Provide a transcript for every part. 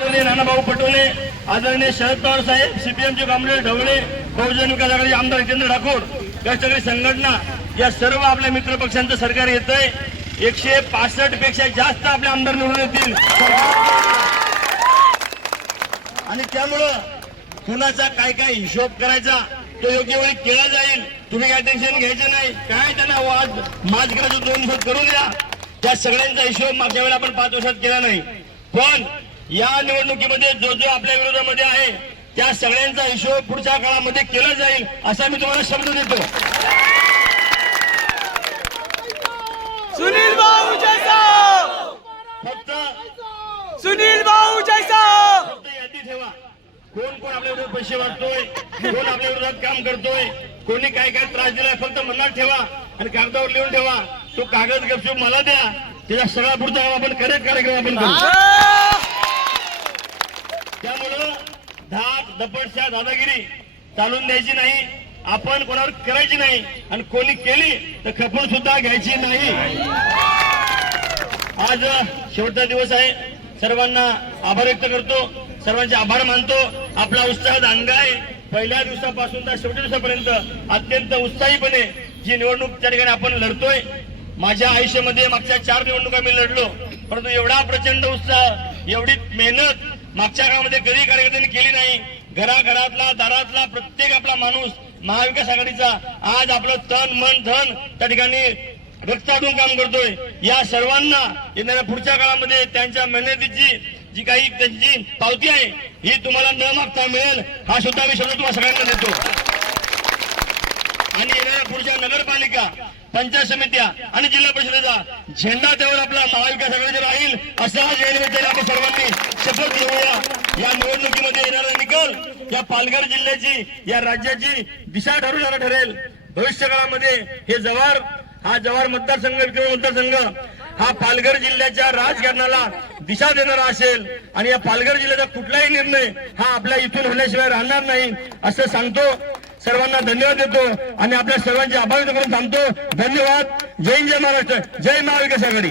आदरणीय नानाभाऊ पटोले आदरणीय शरद पवार साहेब सीपीएमचे कॉम्रेड ढवळे बहुजन विकास आघाडी आमदार जितेंद्र ठाकूर कष्टकरी संघटना या सर्व आपल्या मित्र पक्षांचं सरकार येत आहे एकशे पासष्टपेक्षा जास्त आपले आमदार निवडून येतील. आणि त्यामुळं कुणाचा काय काय हिशोब करायचा तो योग्य वेळी केला जाईल. तुम्ही काय टेन्शन घ्यायचं नाही. काय त्यांना वाद माझ करायचं दोन दिवसात करून द्या त्या सगळ्यांचा हिशोब मागच्या वेळेला आपण पाच वर्षात केला नाही. पण या निवडणुकीमध्ये जो जो आपल्या विरोधामध्ये आहे त्या सगळ्यांचा हिशोब पुढच्या काळामध्ये केला जाईल असा मी तुम्हाला शब्द देतो. सुनील भाऊ फक्त सुनील भाऊ फक्त यादी ठेवा. कोण कोण आपल्या विरोधात पैसे वाटतोय कोण आपल्या विरोधात काम करतोय कोणी काय काय त्रास दिलाय फक्त मनात ठेवा आणि कागदावर लिहून ठेवा. तो कागद गपचूप मला द्या त्याचा सगळा पुढचा आपण करेक्ट कार्यक्रम आपण करू त्यामुळं धाक दपटशा दादागिरी चालून द्यायची नाही आपण कोणावर करायची नाही आणि कोणी केली तर खपून सुद्धा घ्यायची नाही. आज शेवटचा दिवस आहे. सर्वांना आभार व्यक्त करतो. सर्वांचे आभार मानतो. आपला उत्साह दांगा आहे पहिल्या दिवसापासून तर शेवटच्या दिवसापर्यंत अत्यंत उत्साहीपणे जी निवडणूक त्या ठिकाणी आपण लढतोय माझ्या आयुष्यामध्ये मागच्या चार निवडणुका मी लढलो. परंतु एवढा प्रचंड उत्साह एवढी मेहनत मागच्या काळामध्ये कधी कार्यकर्त्यांनी केली नाही घराघरातला दारातला प्रत्येक आपला माणूस महाविकास आघाडीचा आज आपलं तन मन धन त्या ठिकाणी रक्ताडून काम करतोय. या सर्वांना येणाऱ्या पुढच्या काळामध्ये त्यांच्या मेहनतीची जी काही त्यांची पावती आहे ही तुम्हाला न मागता मिळेल हा सुद्धा मी शब्द तुम्हाला सगळ्यांना देतो. आणि येणाऱ्या पुढच्या नगरपालिका पंचायत समित्या आणि जिल्हा परिषदेचा झेंडा त्यावर आपला महाविकास आघाडीचा राहील असा आज आपण सर्वांनी शपथ घेऊया. या निवडणुकीमध्ये येणारा निकाल या पालघर जिल्ह्याची या राज्याची दिशा ठरवणारा ठरेल. भविष्य काळामध्ये हे जवार हा जवार मतदारसंघ विक्रम मतदारसंघ हा पालघर जिल्ह्याच्या राजकारणाला दिशा देणारा असेल. आणि या पालघर जिल्ह्याचा कुठलाही निर्णय हा आपल्या इथून होण्याशिवाय राहणार नाही असं सांगतो. सर्वांना धन्यवाद देतो आणि आपल्या सर्वांचे आभार व्यक्त करून थांबतो धन्यवाद. जय जय महाराष्ट्र. जय महाविकास आघाडी.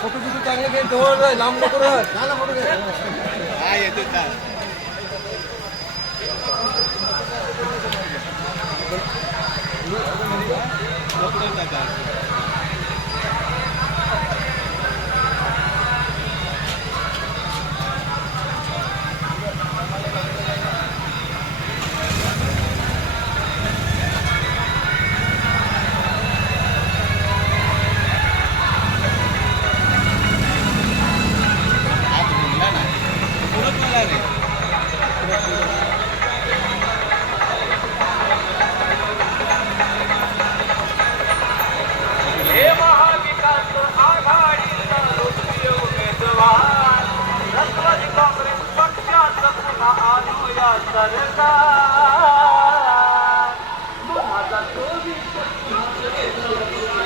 फोटो बिटो चांगले घे जवळ राह लांब नको राह झाला फोटो घे हा येतो का da